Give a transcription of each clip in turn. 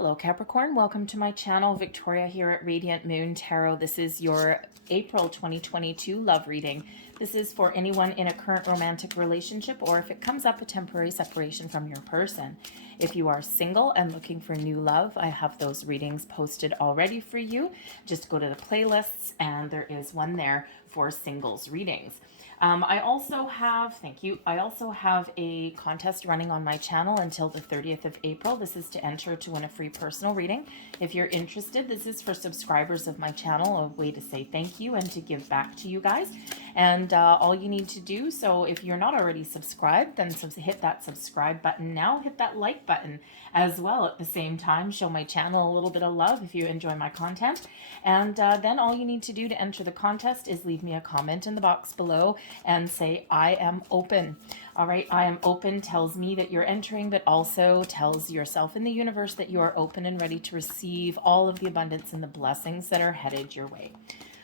Hello Capricorn, welcome to my channel. Victoria here at Radiant Moon Tarot. This is your April 2022 love reading. This is for anyone in a current romantic relationship, or if it comes up, a temporary separation from your person. If you are single and looking for new love, I have those readings posted already for you. Just go to the playlists and there is one there for singles readings. I also have, thank you, I also have a contest running on my channel until the 30th of April. This is to enter to win a free personal reading. If you're interested, this is for subscribers of my channel, a way to say thank you and to give back to you guys. And all you need to do, so if you're not already subscribed, then hit that subscribe button now. Hit that like button as well at the same time. Show my channel a little bit of love if you enjoy my content. And then all you need to do to enter the contest is leave me a comment in the box below and say, I am open. All right, I am open tells me that you're entering, but also tells yourself in the universe that you are open and ready to receive all of the abundance and the blessings that are headed your way.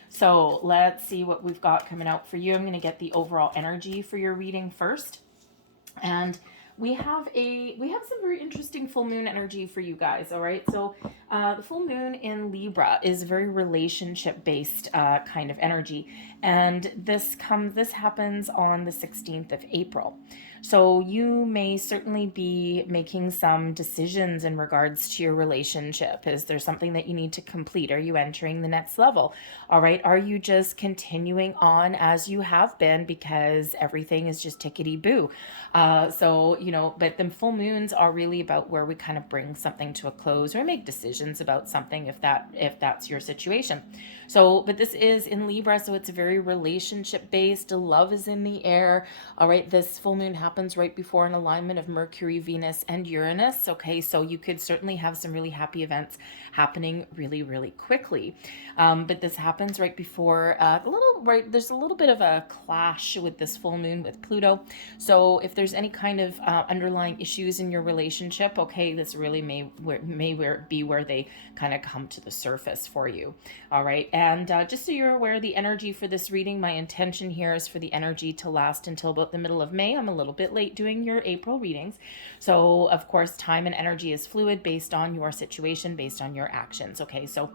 So let's see what we've got coming out for you. I'm going to get the overall energy for your reading first. And we have some very interesting full moon energy for you guys. All right, so the full moon in Libra is very relationship based kind of energy, and this happens on the 16th of April. So you may certainly be making some decisions in regards to your relationship. Is there something that you need to complete? Are you entering the next level? All right, are you just continuing on as you have been because everything is just tickety boo? So but the full moons are really about where we kind of bring something to a close or make decisions about something if that's your situation. So, but this is in Libra, so it's very relationship based. Love is in the air. All right, this full moon happens right before an alignment of Mercury, Venus, and Uranus. Okay, so you could certainly have some really happy events happening really, really quickly. But this happens right before there's a little bit of a clash with this full moon with Pluto. So if there's any kind of underlying issues in your relationship, okay, this really may be where they kind of come to the surface for you. All right, and just so you're aware, the energy for this reading, my intention here is for the energy to last until about the middle of May. I'm a little bit late doing your April readings, so of course time and energy is fluid based on your situation, based on your actions. Okay, so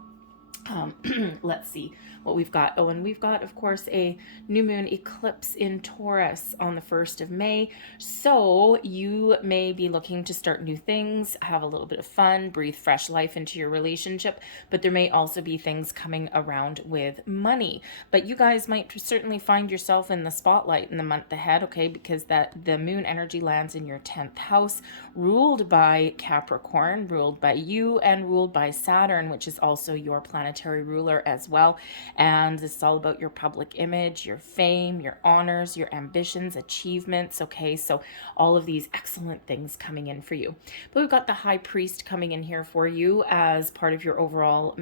let's see what we've got. Oh, and we've got, of course, a new moon eclipse in Taurus on the 1st of May. So you may be looking to start new things, have a little bit of fun, breathe fresh life into your relationship, but there may also be things coming around with money. But you guys might certainly find yourself in the spotlight in the month ahead, okay, because the moon energy lands in your 10th house, ruled by Capricorn, ruled by you, and ruled by Saturn, which is also your planetary ruler as well. And this is all about your public image, your fame, your honors, your ambitions, achievements. Okay, so all of these excellent things coming in for you. But we've got the High Priest coming in here for you as part of your overall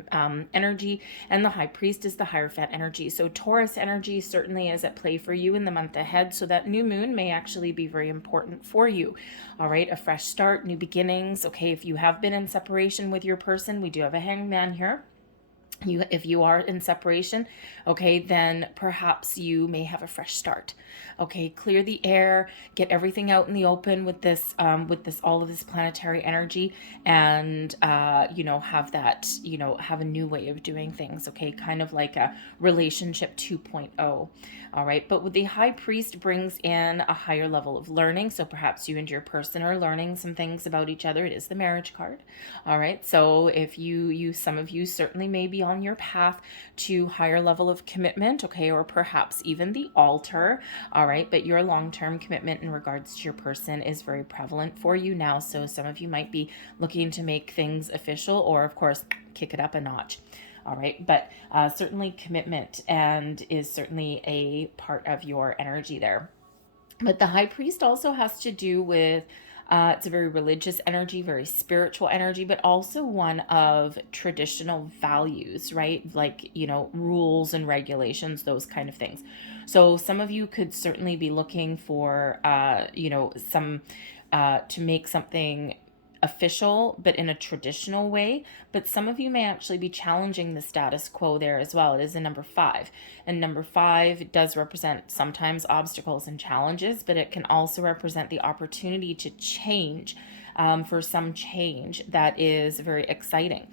energy. And the High Priest is the Hierophant energy. So Taurus energy certainly is at play for you in the month ahead. So that new moon may actually be very important for you. All right, a fresh start, new beginnings. Okay, if you have been in separation with your person, we do have a Hangman here. If you are in separation, okay, then perhaps you may have a fresh start. Okay, clear the air, get everything out in the open with this all of this planetary energy, and have that, have a new way of doing things. Okay, kind of like a relationship 2.0. All right, but with the High Priest brings in a higher level of learning. So perhaps you and your person are learning some things about each other. It is the Marriage card. All right, so if some of you certainly may be on your path to higher level of commitment, okay, or perhaps even the altar. All right, but your long-term commitment in regards to your person is very prevalent for you now. So some of you might be looking to make things official, or of course kick it up a notch. All right, but certainly commitment and is certainly a part of your energy there. But the High Priest also has to do with it's a very religious energy, very spiritual energy, but also one of traditional values, right? Like, rules and regulations, those kind of things. So some of you could certainly be looking for, some to make something official, but in a traditional way. But some of you may actually be challenging the status quo there as well. It is a number 5. And number 5 does represent sometimes obstacles and challenges, but it can also represent the opportunity to change for some change that is very exciting,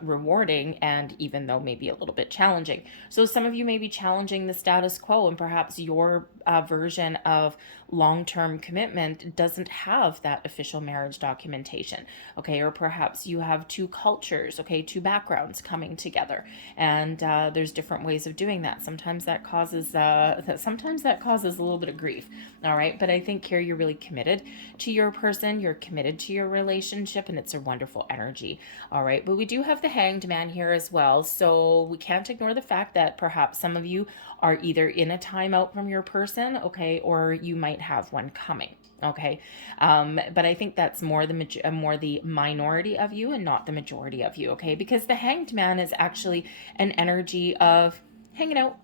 rewarding, and even though maybe a little bit challenging. So some of you may be challenging the status quo, and perhaps your version of long-term commitment doesn't have that official marriage documentation, okay? Or perhaps you have two cultures, okay, two backgrounds coming together, and there's different ways of doing that. Sometimes that causes a little bit of grief, all right? But I think here you're really committed to your person, you're committed to your relationship, and it's a wonderful energy, all right? But we do have the Hanged Man here as well, so we can't ignore the fact that perhaps some of you are either in a timeout from your person, okay, or you might have one coming, okay? But I think that's more the minority of you and not the majority of you, okay? Because the Hanged Man is actually an energy of hanging out,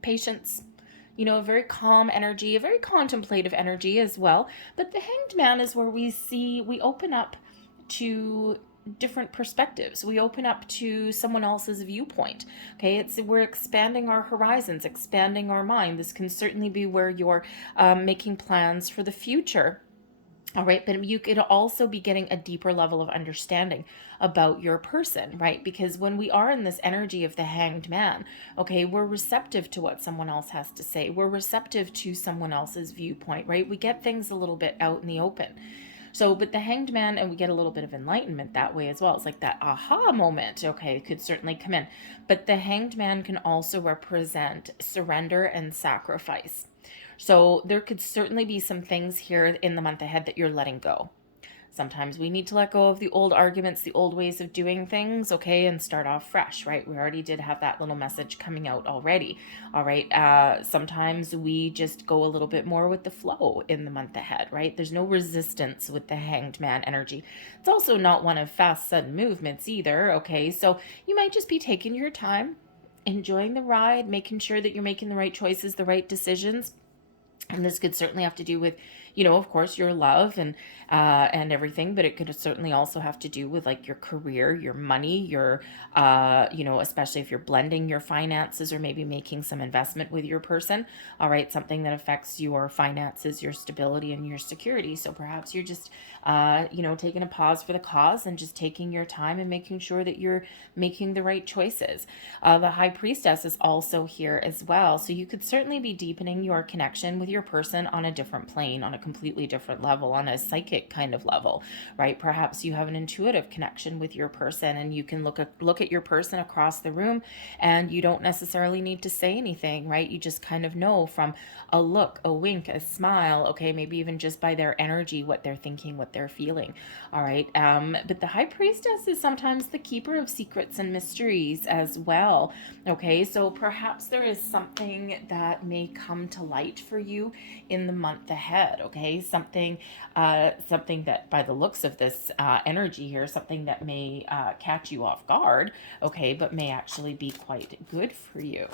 patience, you know, a very calm energy, a very contemplative energy as well. But the Hanged Man is where we open up to different perspectives. We open up to someone else's viewpoint. Okay, we're expanding our horizons, expanding our mind. This can certainly be where you're making plans for the future. All right, but you could also be getting a deeper level of understanding about your person, right? Because when we are in this energy of the Hanged Man, okay, we're receptive to what someone else has to say. We're receptive to someone else's viewpoint, right? We get things a little bit out in the open. So, but the Hanged Man, and we get a little bit of enlightenment that way as well. It's like that aha moment, okay, could certainly come in. But the Hanged Man can also represent surrender and sacrifice. So there could certainly be some things here in the month ahead that you're letting go. Sometimes we need to let go of the old arguments, the old ways of doing things, okay, and start off fresh, right? We already did have that little message coming out already, all right? Sometimes we just go a little bit more with the flow in the month ahead, right? There's no resistance with the Hanged Man energy. It's also not one of fast, sudden movements either, okay? So you might just be taking your time, enjoying the ride, making sure that you're making the right choices, the right decisions. And this could certainly have to do with, you know, of course, your love and everything, but it could certainly also have to do with like your career, your money, your you know, especially if you're blending your finances or maybe making some investment with your person. All right, something that affects your finances, your stability, and your security. So perhaps you're just you know, taking a pause for the cause and just taking your time and making sure that you're making the right choices. The High Priestess is also here as well, so you could certainly be deepening your connection with your person on a different plane, on a completely different level, on a psychic kind of level, right? Perhaps you have an intuitive connection with your person, and you can look at your person across the room, and you don't necessarily need to say anything, right? You just kind of know from a look, a wink, a smile, okay, maybe even just by their energy, what they're thinking, what they're feeling, all right? But the High Priestess is sometimes the keeper of secrets and mysteries as well, okay? So perhaps there is something that may come to light for you in the month ahead, okay? Something that by the looks of this energy here, something that may catch you off guard, okay, but may actually be quite good for you.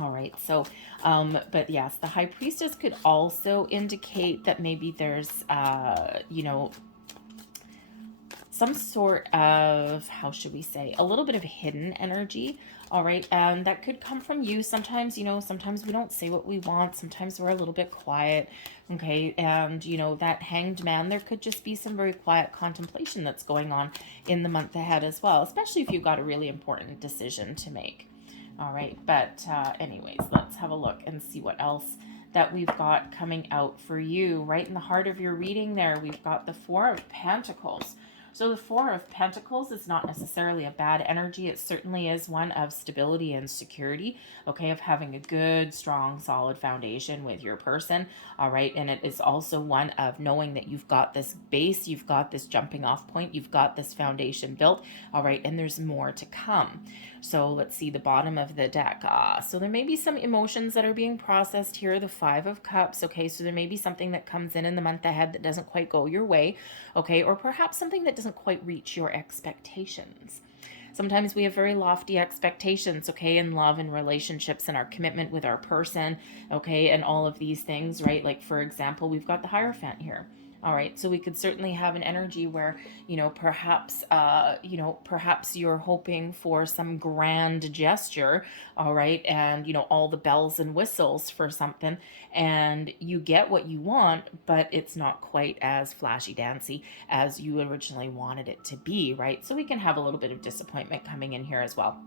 All right, so, but yes, the High Priestess could also indicate that maybe there's, you know, some sort of, how should we say, a little bit of hidden energy, all right, and that could come from you. Sometimes, you know, sometimes we don't say what we want, sometimes we're a little bit quiet, okay, and, you know, that Hanged Man, there could just be some very quiet contemplation that's going on in the month ahead as well, especially if you've got a really important decision to make. All right, but anyways, let's have a look and see what else that we've got coming out for you. Right in the heart of your reading there, we've got the Four of Pentacles. So the Four of Pentacles is not necessarily a bad energy. It certainly is one of stability and security, okay, of having a good, strong, solid foundation with your person, all right? And it is also one of knowing that you've got this base, you've got this jumping off point, you've got this foundation built, all right, and there's more to come. So let's see the bottom of the deck. So there may be some emotions that are being processed here. The Five of Cups. Okay, so there may be something that comes in the month ahead that doesn't quite go your way. Okay, or perhaps something that doesn't quite reach your expectations. Sometimes we have very lofty expectations, okay, in love and relationships and our commitment with our person, okay, and all of these things, right? Like, for example, we've got the Hierophant here. All right, so we could certainly have an energy where, perhaps you're hoping for some grand gesture, all right, and, all the bells and whistles for something, and you get what you want, but it's not quite as flashy dancy as you originally wanted it to be, right? So we can have a little bit of disappointment coming in here as well.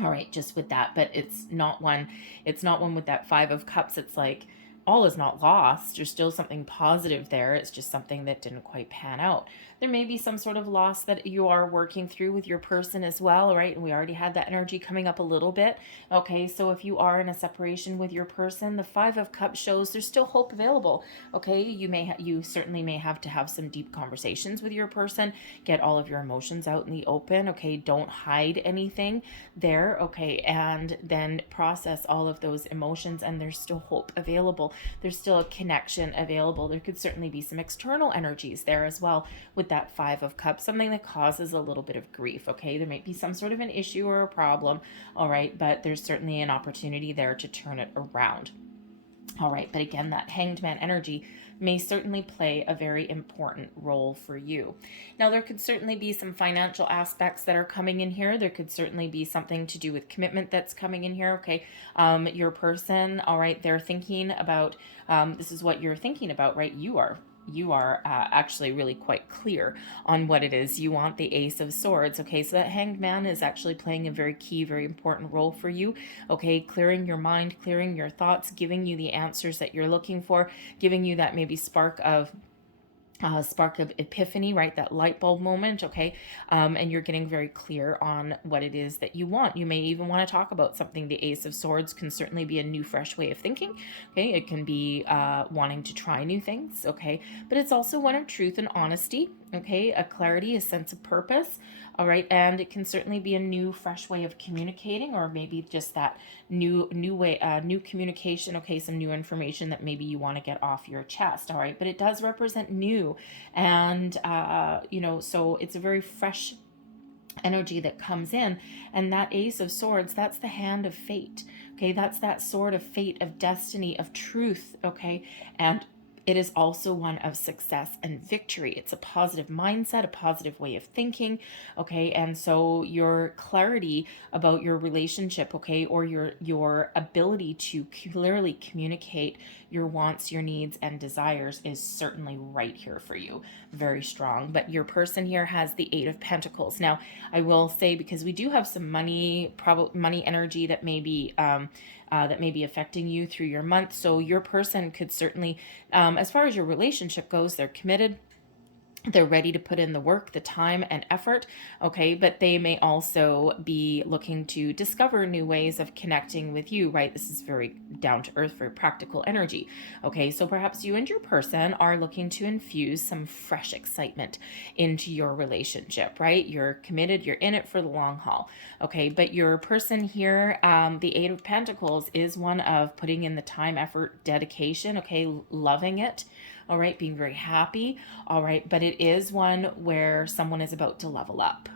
All right, just with that, but it's not one with that 5 of cups. It's like all is not lost. There's still something positive there. It's just something that didn't quite pan out. There may be some sort of loss that you are working through with your person as well, right? And we already had that energy coming up a little bit. Okay, so if you are in a separation with your person, the 5 of cups shows there's still hope available. Okay, you certainly may have to have some deep conversations with your person, get all of your emotions out in the open. Okay, don't hide anything there. Okay, and then process all of those emotions, and there's still hope available. There's still a connection available. There could certainly be some external energies there as well with that 5 of cups, something that causes a little bit of grief. Okay, there might be some sort of an issue or a problem. All right, but there's certainly an opportunity there to turn it around. All right, but again, that Hanged Man energy may certainly play a very important role for you. Now, there could certainly be some financial aspects that are coming in here. There could certainly be something to do with commitment that's coming in here. Okay, your person, all right, they're thinking about, this is what you're thinking about, right? You are actually really quite clear on what it is you want, the Ace of Swords. Okay, so that Hanged Man is actually playing a very key, very important role for you. Okay, clearing your mind, clearing your thoughts, giving you the answers that you're looking for, giving you that maybe spark of epiphany, right? That light bulb moment, okay? And you're getting very clear on what it is that you want. You may even want to talk about something. The Ace of Swords can certainly be a new, fresh way of thinking, okay? It can be wanting to try new things, okay? But it's also one of truth and honesty, okay? A clarity, a sense of purpose, all right? And it can certainly be a new, fresh way of communicating, or maybe just that new way, new communication, okay? Some new information that maybe you want to get off your chest, all right? But it does represent new, and so it's a very fresh energy that comes in. And that Ace of Swords, that's the hand of fate, okay? That's that sword of fate, of destiny, of truth, okay? And it is also one of success and victory. It's a positive mindset, a positive way of thinking, okay? And so your clarity about your relationship, okay, or your ability to clearly communicate your wants, your needs, and desires is certainly right here for you. Very strong. But your person here has the 8 of Pentacles. Now, I will say, because we do have some money energy that may be affecting you through your month. So your person could certainly, as far as your relationship goes, they're committed. They're ready to put in the work, the time and effort, okay? But they may also be looking to discover new ways of connecting with you, right? This is very down to earth, very practical energy, okay? So perhaps you and your person are looking to infuse some fresh excitement into your relationship, right? You're committed, you're in it for the long haul, okay? But your person here, the 8 of Pentacles, is one of putting in the time, effort, dedication, okay? Loving it, all right, being very happy, all right, but it is one where someone is about to level up.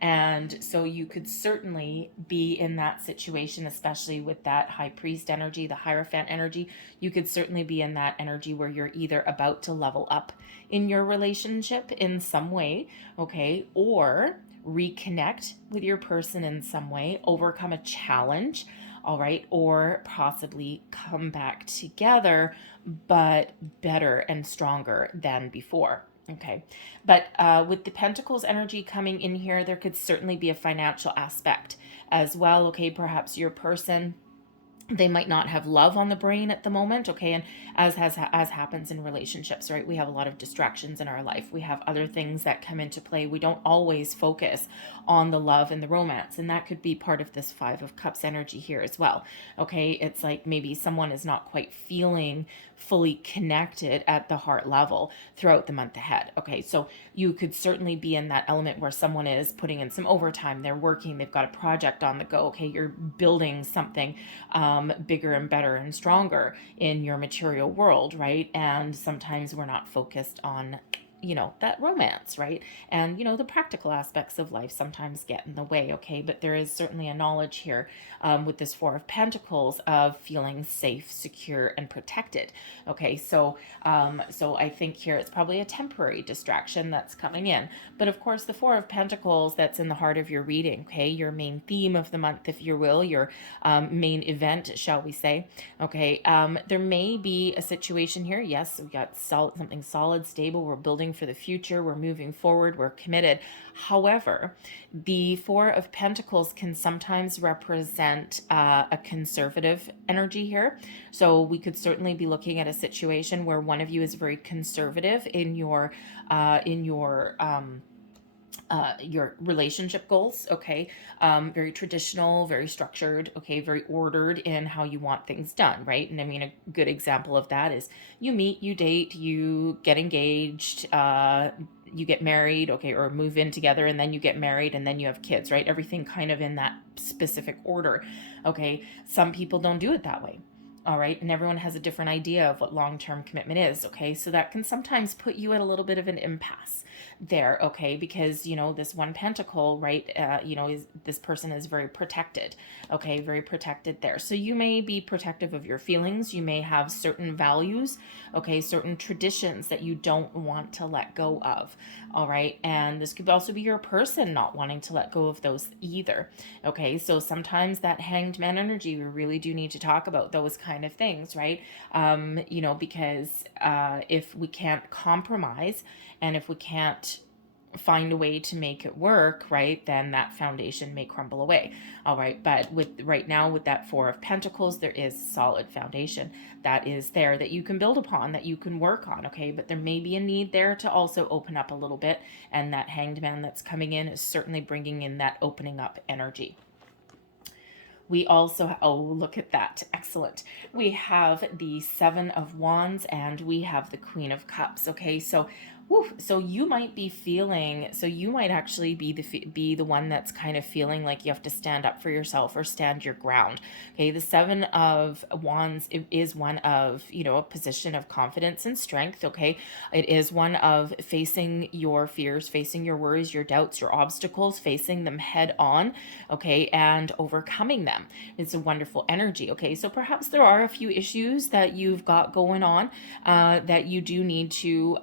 And so you could certainly be in that situation, especially with that High Priest energy, the Hierophant energy. You could certainly be in that energy where you're either about to level up in your relationship in some way, okay, or reconnect with your person in some way, overcome a challenge, all right, or possibly come back together, but better and stronger than before. Okay, but with the Pentacles energy coming in here, there could certainly be a financial aspect as well. Okay, perhaps your person, they might not have love on the brain at the moment, okay? And as happens in relationships, right? We have a lot of distractions in our life. We have other things that come into play. We don't always focus on the love and the romance, and that could be part of this 5 of Cups energy here as well, okay? It's like maybe someone is not quite feeling fully connected at the heart level throughout the month ahead, okay? So you could certainly be in that element where someone is putting in some overtime, they're working, they've got a project on the go, okay? You're building something bigger and better and stronger in your material world, right? And sometimes we're not focused on that romance, right? And, the practical aspects of life sometimes get in the way, okay? But there is certainly a knowledge here with this Four of Pentacles of feeling safe, secure, and protected, okay? So I think here it's probably a temporary distraction that's coming in. But of course, the Four of Pentacles, that's in the heart of your reading, okay? Your main theme of the month, if you will, your main event, shall we say, okay? There may be a situation here. Yes, we've got something solid, stable. We're building for the future. We're moving forward. We're committed. However, the Four of Pentacles can sometimes represent a conservative energy here. So we could certainly be looking at a situation where one of you is very conservative in your relationship goals, okay? Very traditional, very structured, okay? Very ordered in how you want things done, right? And I mean, a good example of that is you meet, you date, you get engaged, you get married, okay, or move in together, and then you get married, and then you have kids, right? Everything kind of in that specific order, okay? Some people don't do it that way. All right. And everyone has a different idea of what long-term commitment is. Okay. So that can sometimes put you at a little bit of an impasse there. Okay. Because, this one pentacle, right. Is this person is very protected. Okay. Very protected there. So you may be protective of your feelings. You may have certain values. Okay. Certain traditions that you don't want to let go of. All right. And this could also be your person not wanting to let go of those either. Okay. So sometimes that hanged man energy, we really do need to talk about those kind of things, right? Because if we can't compromise and if we can't find a way to make it work, right, then that foundation may crumble away. All right. But right now with that Four of Pentacles, there is solid foundation that is there that you can build upon, that you can work on. Okay. But there may be a need there to also open up a little bit. And that Hanged Man that's coming in is certainly bringing in that opening up energy. We also, look at that. Excellent. We have the Seven of Wands and we have the Queen of Cups. Okay, so you might actually be the one that's kind of feeling like you have to stand up for yourself or stand your ground. Okay, the Seven of Wands is one of, a position of confidence and strength. Okay, it is one of facing your fears, facing your worries, your doubts, your obstacles, facing them head on. Okay, and overcoming them. It's a wonderful energy. Okay, so perhaps there are a few issues that you've got going on that you do need to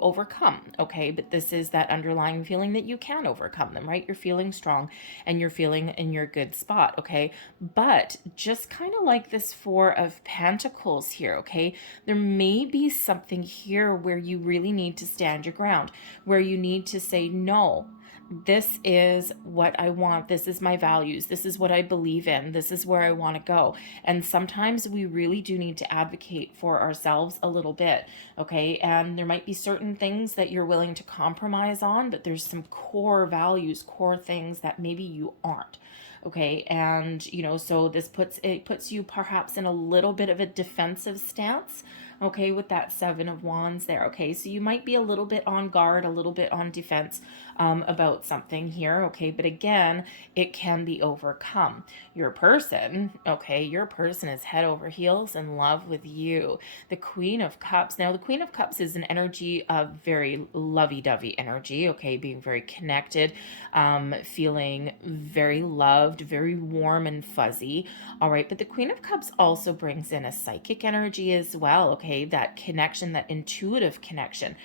overcome. Okay, but this is that underlying feeling that you can overcome them, right? You're feeling strong and you're feeling in your good spot. Okay, but just kind of like this Four of Pentacles here. Okay, there may be something here where you really need to stand your ground, where you need to say no. This is what I want. This is my values. This is what I believe in. This is where I want to go. And sometimes we really do need to advocate for ourselves a little bit. Okay. And there might be certain things that you're willing to compromise on, but there's some core values, core things that maybe you aren't. Okay. And, so this puts you perhaps in a little bit of a defensive stance. Okay, with that Seven of Wands there. Okay, so you might be a little bit on guard, a little bit on defense about something here. Okay, but again, it can be overcome. Your person is head over heels in love with you. The Queen of Cups. Now, the Queen of Cups is an energy of very lovey-dovey energy. Okay, being very connected, feeling very loved, very warm and fuzzy. All right, but the Queen of Cups also brings in a psychic energy as well. Okay, that connection, that intuitive connection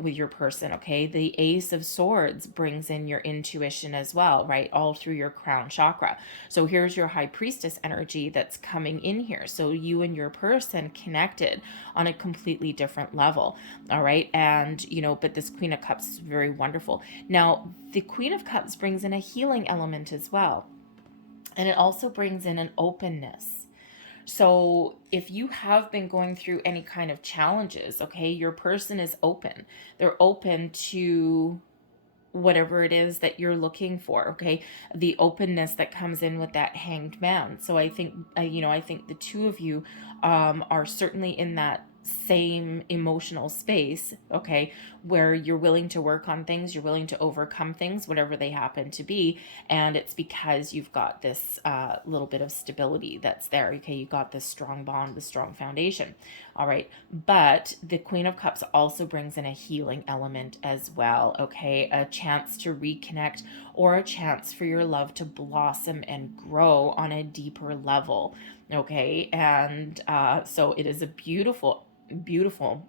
with your person. Okay, the Ace of Swords brings in your intuition as well, right? All through your crown chakra. So here's your High Priestess energy that's coming in here. So you and your person connected on a completely different level. All right, and but this Queen of Cups is very wonderful. Now, the Queen of Cups brings in a healing element as well. And it also brings in an openness. So if you have been going through any kind of challenges, okay, your person is open. They're open to whatever it is that you're looking for. Okay, the openness that comes in with that Hanged Man. So I think I think the two of you are certainly in that same emotional space, okay, where you're willing to work on things, you're willing to overcome things, whatever they happen to be. And it's because you've got this little bit of stability that's there, okay? You got this strong bond, this strong foundation. All right. But the Queen of Cups also brings in a healing element as well, okay? A chance to reconnect, or a chance for your love to blossom and grow on a deeper level, okay? And so it is a beautiful, beautiful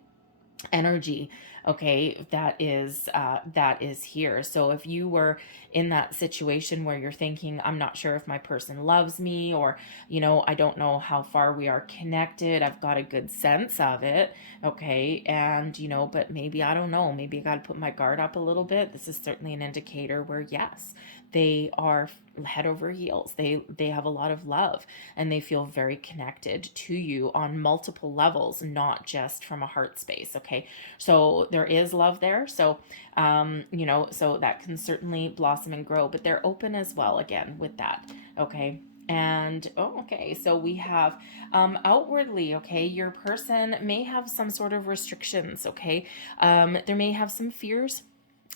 energy, okay, that is here. So if you were in that situation where you're thinking, I'm not sure if my person loves me, or I don't know how far we are connected, I've got a good sense of it, okay, and but maybe I don't know, maybe I got to put my guard up a little bit. This is certainly an indicator where, yes, they are head over heels, they have a lot of love, and they feel very connected to you on multiple levels, not just from a heart space, okay? So there is love there. So so that can certainly blossom and grow, but they're open as well, again, with that, okay? And okay, so we have outwardly, okay, your person may have some sort of restrictions, okay? There may have some fears.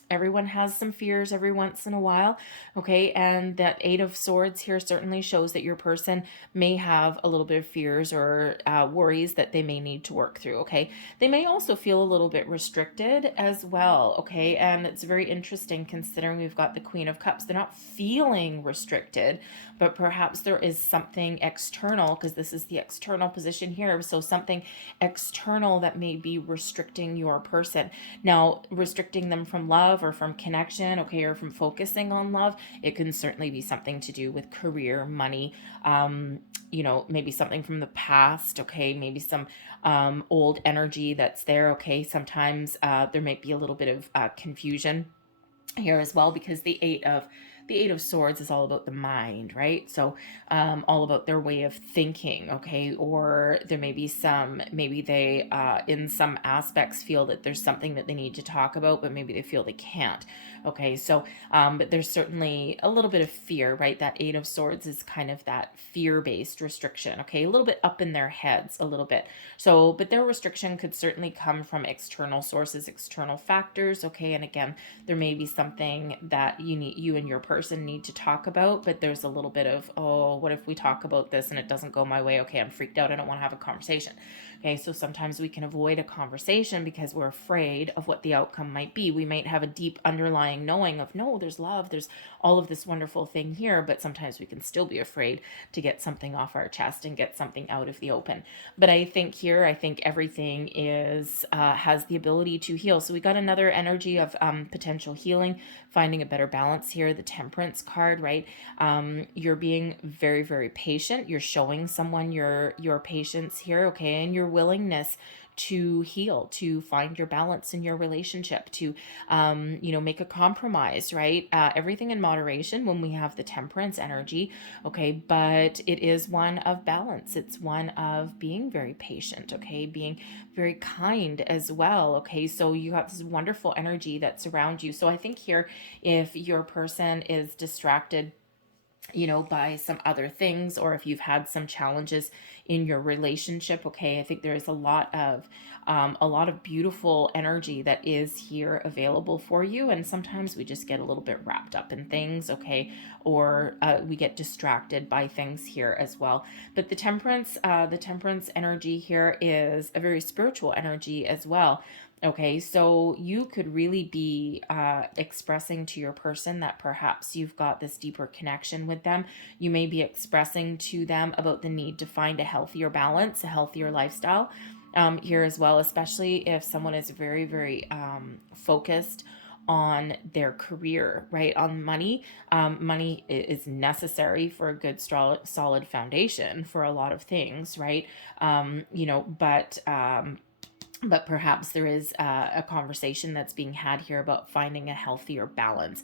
Everyone has some fears every once in a while, okay? And that Eight of Swords here certainly shows that your person may have a little bit of fears or worries that they may need to work through, okay? They may also feel a little bit restricted as well, okay? And it's very interesting considering we've got the Queen of Cups. They're not feeling restricted, but perhaps there is something external, because this is the external position here. So something external that may be restricting your person. Now, restricting them from love or from connection, okay, or from focusing on love, it can certainly be something to do with career, money, maybe something from the past, okay, maybe some old energy that's there, okay. Sometimes there might be a little bit of confusion here as well, because the Eight of Swords is all about the mind, right? So all about their way of thinking, okay? Or there may be maybe they in some aspects feel that there's something that they need to talk about, but maybe they feel they can't, okay? So but there's certainly a little bit of fear, right? That Eight of Swords is kind of that fear-based restriction, okay? A little bit up in their heads, a little bit. So but their restriction could certainly come from external sources, external factors, okay? And again, there may be something that you and your person need to talk about, but there's a little bit of, oh, what if we talk about this and it doesn't go my way? Okay, I'm freaked out, I don't want to have a conversation. Okay, so sometimes we can avoid a conversation because we're afraid of what the outcome might be. We might have a deep underlying knowing of, no, there's love, there's all of this wonderful thing here, but sometimes we can still be afraid to get something off our chest and get something out of the open. But I think everything is has the ability to heal. So we got another energy of potential healing, finding a better balance here. The Temperance card, right? You're being very, very patient. You're showing someone your patience here, okay, and your willingness to heal, to find your balance in your relationship, to make a compromise, right? Everything in moderation when we have the Temperance energy, okay, but it is one of balance. It's one of being very patient, okay, being very kind as well, okay. So you have this wonderful energy that's around you. So I think here, if your person is distracted by some other things, or if you've had some challenges in your relationship, okay, I think there is a lot of beautiful energy that is here available for you. And sometimes we just get a little bit wrapped up in things, okay, or we get distracted by things here as well. But the Temperance energy here is a very spiritual energy as well. Okay, so you could really be expressing to your person that perhaps you've got this deeper connection with them. You may be expressing to them about the need to find a healthier balance, a healthier lifestyle here as well, especially if someone is very, very focused on their career, right? On money. Money is necessary for a good, solid foundation for a lot of things, right? But perhaps there is a conversation that's being had here about finding a healthier balance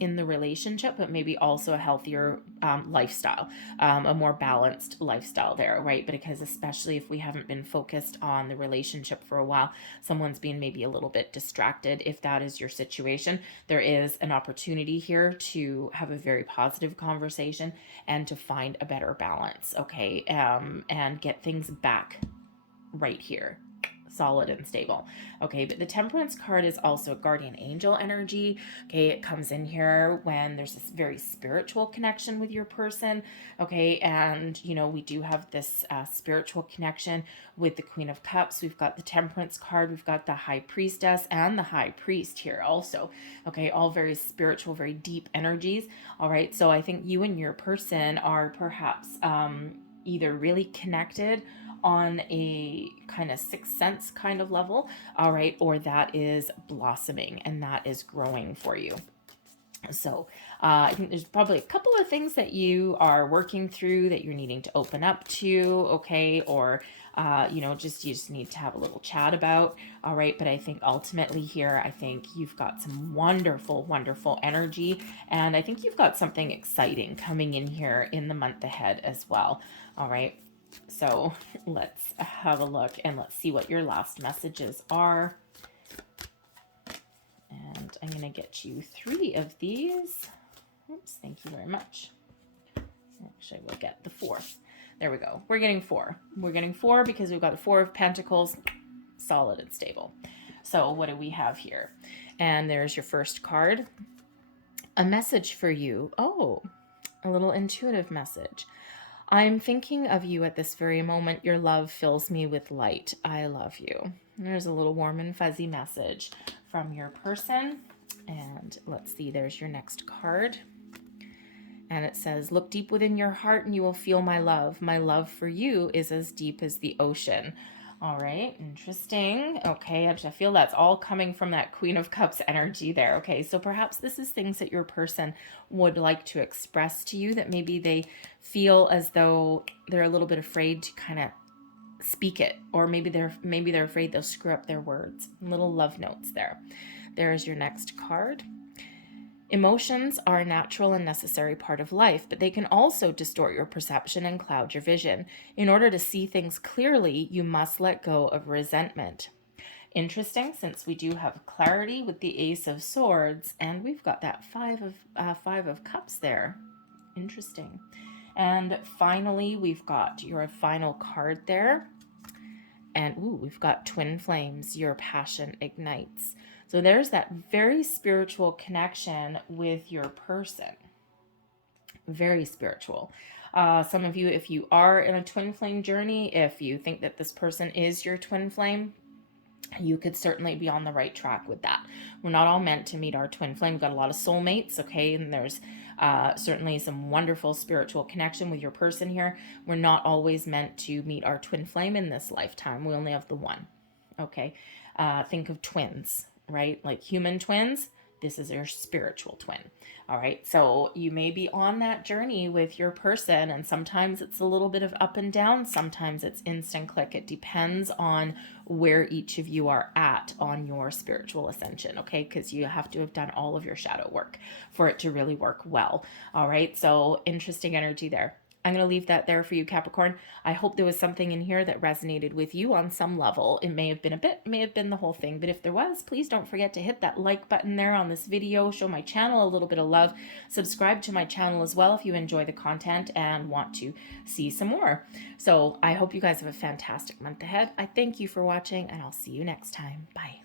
in the relationship, but maybe also a healthier lifestyle, a more balanced lifestyle there, right? But because especially if we haven't been focused on the relationship for a while, someone's been maybe a little bit distracted. If that is your situation, there is an opportunity here to have a very positive conversation and to find a better balance, okay, and get things back right here, solid and stable. Okay, but the Temperance card is also a guardian angel energy. Okay, it comes in here when there's this very spiritual connection with your person. Okay, and we do have this spiritual connection with the Queen of Cups. We've got the Temperance card, we've got the High Priestess and the High Priest here also. Okay, all very spiritual, very deep energies. All right, so I think you and your person are perhaps either really connected on a kind of sixth sense kind of level, all right, or that is blossoming and that is growing for you. So I think there's probably a couple of things that you are working through that you're needing to open up to, okay, or you just need to have a little chat about. All right, but I think ultimately here, I think you've got some wonderful, wonderful energy, and I think you've got something exciting coming in here in the month ahead as well. All right. So let's have a look and let's see what your last messages are. And I'm going to get you 3 of these. Oops, thank you very much. Actually, we'll get the 4th. There we go. We're getting 4. We're getting 4 because we've got the 4 of Pentacles, solid and stable. So what do we have here? And there's your first card. A message for you. Oh, a little intuitive message. I'm thinking of you at this very moment. Your love fills me with light. I love you. And there's a little warm and fuzzy message from your person. And let's see, there's your next card. And it says, look deep within your heart and you will feel my love. My love for you is as deep as the ocean. All right, interesting. Okay, I feel that's all coming from that Queen of Cups energy there. Okay, so perhaps this is things that your person would like to express to you that maybe they feel as though they're a little bit afraid to kind of speak it, or maybe they're afraid they'll screw up their words. Little love notes there. There's your next card. Emotions are a natural and necessary part of life, but they can also distort your perception and cloud your vision. In order to see things clearly, you must let go of resentment. Interesting, since we do have clarity with the Ace of Swords, and we've got that Five of Cups there. Interesting. And finally, we've got your final card there. And we've got Twin Flames, your passion ignites. So there's that very spiritual connection with your person. Very spiritual. Some of you, if you are in a twin flame journey, if you think that this person is your twin flame, you could certainly be on the right track with that. We're not all meant to meet our twin flame. We've got a lot of soulmates, okay? And there's certainly some wonderful spiritual connection with your person here. We're not always meant to meet our twin flame in this lifetime. We only have the one, okay? Think of twins, right? Like human twins. This is your spiritual twin. All right. So you may be on that journey with your person, and sometimes it's a little bit of up and down. Sometimes it's instant click. It depends on where each of you are at on your spiritual ascension. Okay. Because you have to have done all of your shadow work for it to really work well. All right. So interesting energy there. I'm going to leave that there for you, Capricorn. I hope there was something in here that resonated with you on some level. It may have been a bit, may have been the whole thing, but if there was, please don't forget to hit that like button there on this video. Show my channel a little bit of love. Subscribe to my channel as well if you enjoy the content and want to see some more. So I hope you guys have a fantastic month ahead. I thank you for watching, and I'll see you next time. Bye.